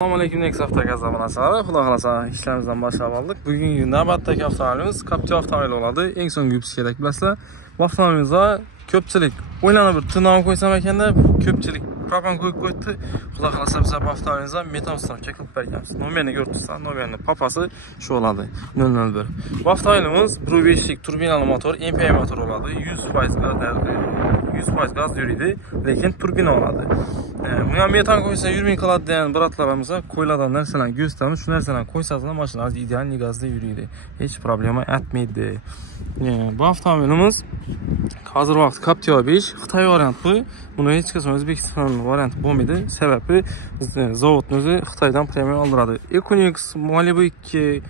Assalamualaikum, next haftaga zamanasılar. Xudo xolasa işlerimizden başlab aldık. Bugünkü navbatdagi avtomobilimiz Captiva avtomobili oladi. Eng so'nggi yupis kerak bilasizlar. Bu avtomobilimizda ko'pchilik o'ylanib bir tırnağını qo'ysam ekanda, ko'pchilik propan qo'yib qo'ydi. Xudo xolasa biz bu avtomobilimizda metan ustavka qilib berganmiz. Nomerini ko'ribsizlar, nomerini papasi shu oladi. 001. Bu avtomobilimiz 1.5lik turbinali motor, MPI motor oladi. 100% gaz yuriydi, lekin turbina oladi. Buna metan qo'ysa 20 000 qiladi degan biratlarimizga qo'yiladigan narsalarni ko'rsatamiz. Shu narsalarni qo'ysangizlar mashinangiz ideal gazda yuriydi. Hech problema etmaydi. Bu avtomobilimiz hozir vaqt Captiva 5 Xitoy varianti bu. Buni hech qachon O'zbekiston varianti bo'lmaydi. Sababi zavodni o'zi Xitoydan premium oldiradi. Equinox, Malibu 2,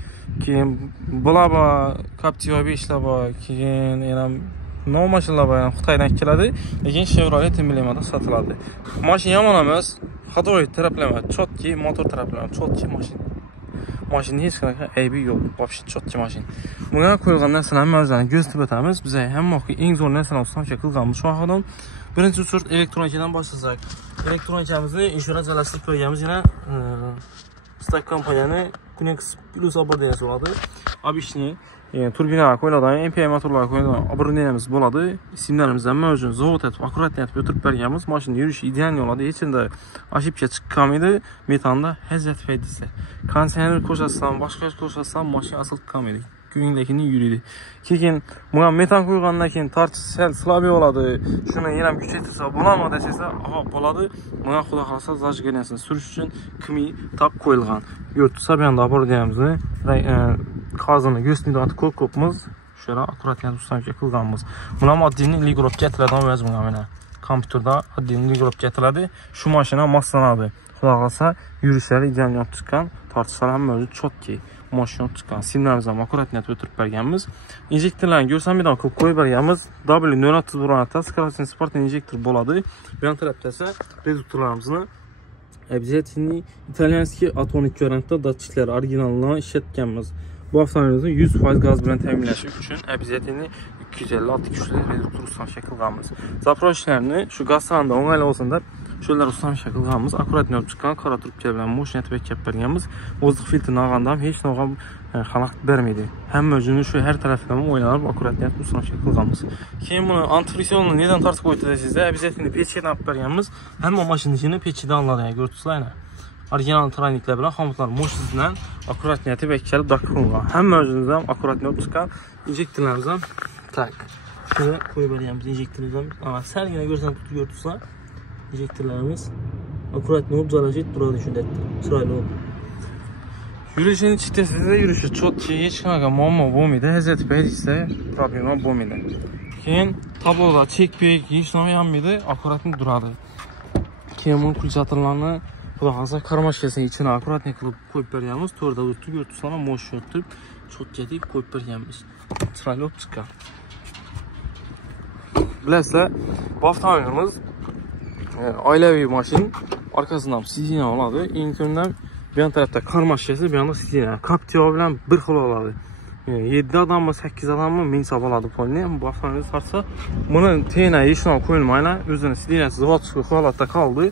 keyin Bulaba, Captiva 5 lar bor, keyin yana no mashinalar ham Xitoydan keladi, lekin Chevrolet emblemada sotiladi. Mashina yomon emas, hadoyat taraplama, chotki motor taraplama, chotki mashina. Mashinning hech qanaqa aybi yo'q, вообще chotki mashina. Bunga qo'yilgan narsalarni o'zlarini ko'rsatib o'tamiz. Biz hammaga eng zo'r narsalarni ustavka qilganmiz shu haqida. Birinchi sort elektronikadan boshlasak. Elektronikamizni inshura jalashtirib qo'yganmiz. Yana Stack kompaniyani Kunex Plus abordiyasi bo'ladi. Обычный turbinaga qo'yiladigan, MPI motorlarga qo'yiladigan abordiyamiz bo'ladi. Simlarimiz ham mavjud. Zavod etib, akkuratni etib o'tirib berganmiz. Mashina yurishi ideal bo'ladi. Hech qanday ashibcha chiqqanmaydi. Metanda hazat foydasi. Konditsioner qo'shasam, boshqa qo'shasam mashina asl qolmaydi. Ko'ngildagini yuriydi. Keyin bunga metan qo'ygandan keyin tortish sal slabiy bo'ladi. Shuni yana kuchaytirsa bo'ladimi desangizlar, aha bo'ladi. Bunga xudo xolasa zajganiyasini surish uchun kimi tap qo'yilgan. Yo'rtsa bu yerda abordiyamizni qazini go'snidagi ko'pimiz shura akkuratni ustavka qilganmiz. Buni ham oddiy ligrovka etiladigan o'z bunga mana kompyuterda oddiy ligrovka etiladi. Shu mashina moslanadi. Xudo xolasa yurishlari ideal yonib chiqqan, tortishlar ham mavjud, chotki mashina chiqqan. Simlarimizni ham akkuratni o'tirib berganmiz. Injektorlarni ko'rsamdan qilib qo'yib berganmiz. W031 скоростный sport injektor bo'ladi. Bu yon tarafda esa reduktorlarimizni обязательно italyanskiy A12 variantda datchiklar originalini ishlatganmiz. Bu avtomobilimizni 100% gaz bilan ta'minlash uchun обязательно 256 kuchli reduktor ustavka qilganmiz. Zapravочкаlarni shu gaz sonida o'ng'ayli bo'lsin deb shular ustavka qilganmiz. Akkuratni olib chiqqan qora trubka bilan mashina tepakab berganmiz. Vozdux filtrini olganda ham hech narsa xalaqit bermaydi. Hamma o'zini shu har tarafdan o'ylanib akkuratni ustavka qilganmiz. Keyin buni antifrisyonni neden tortib qo'ydi desangizlar, обязательно pechkadan olib berganmiz. Hamma mashinaning pechidan oladi, ko'rsizlar. Original traniklar bilan xomutlar mo'shiz bilan akkuratni tepakkalib qilingan. Hamma o'zimiz ham akkuratni olib chiqqan. Injektorlarimiz ham tak. Shuni qo'yib beramiz injektorimiz ham. Mana salgina ko'rsatib turibsizlar. Injektorlarimiz akkuratni olib joylashib turadi shunday. Chiroyli bo'lib. Yurishini chiqtasizda yurishi chotki, hech qanaqa muammo bo'lmaydi. Hazat paydisa problema bo'lmaydi. Keyin tabloda chek-pek hech narsa yonmaydi, akkuratni turadi. Keyin bu kulchatorlarni xudo xolasa karmashkasining ichini akkuratni qilib qo'yib berganmiz. To'rda o'tib yurtsa ham mo'sh o'tib, cho'tkadek qo'yib berganmiz. Chiroyli bo'lib chiqqan. Bilasizlar, bu avtomobilimiz oilaviy mashina, orqasidan sidina oladi. Eng ko'ndan bu yon tarafda karmashkasi, bu yonda sidina. Captiva bilan bir xil oladi. 7 odammi, 8 odammi minsa bo'ladi polni. Bu avtomobil sarsa, buni tena ishni qo'yilmaydi. O'zini sidinasi zavodskiy holatda qoldi.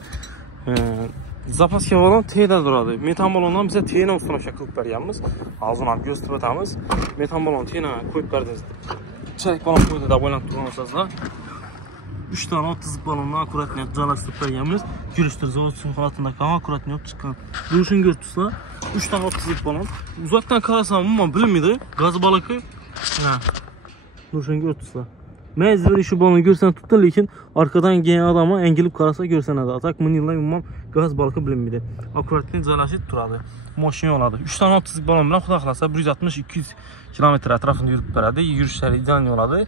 Zapaska balon teyda turadi. Metan balondan biza tena ustavka qilib berganmiz. Hozir ham ko'rsatib o'tamiz. Metan balon tena qo'yib berdik. Charak balon qo'ydi deb o'ylab turgansizlar. 3 ta 30 balonni akkuratni joylashtirib berganmiz. Yurishtir zavodskiy holatida qolgan, akkuratni olib chiqqan. Durishini ko'rsatsa, 3 ta 30 balon. Uzoqdan qarasam umuman bilinmaydi. Gaz baloqi. Ha. Durishini ko'rsatsa. Men bir ishi balonni ko'rsatib turibdi, lekin orqadan kelgan odamni engilib qarasa ko'rsanadi. Atak minillar umuman gaz baloqi bilinmaydi. Akkuratni joylashib turadi. Mashina oladi. 3 ta 30 balon bilan xudo xolasa 160-200 km atrofida yurib beradi. Yurishlari ideal bo'ladi.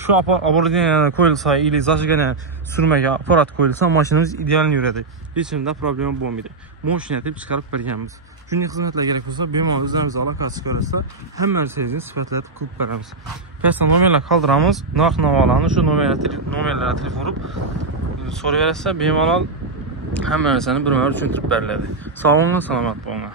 Shu abordiyani qo'yilsa, ili zajgani surmaga apparat qo'yilsa, mashinamiz ideal yuradi. Hech qanday problema bo'lmaydi. Mashina deb chiqarib berganmiz. Shunday xizmatlar kerak bo'lsa, bemalol o'zlaringiz aloqasi ko'rasiz, hamma narsangizni sifatlarni qilib beramiz. Pastda nomerlar qoldiramiz. Narx-navolarni shu nomerlarga telefon urib so'rayverasiz, bemalol hamma narsani birma-bir tushuntirib beriladi. Sog' bo'linglar, salomat bo'linglar.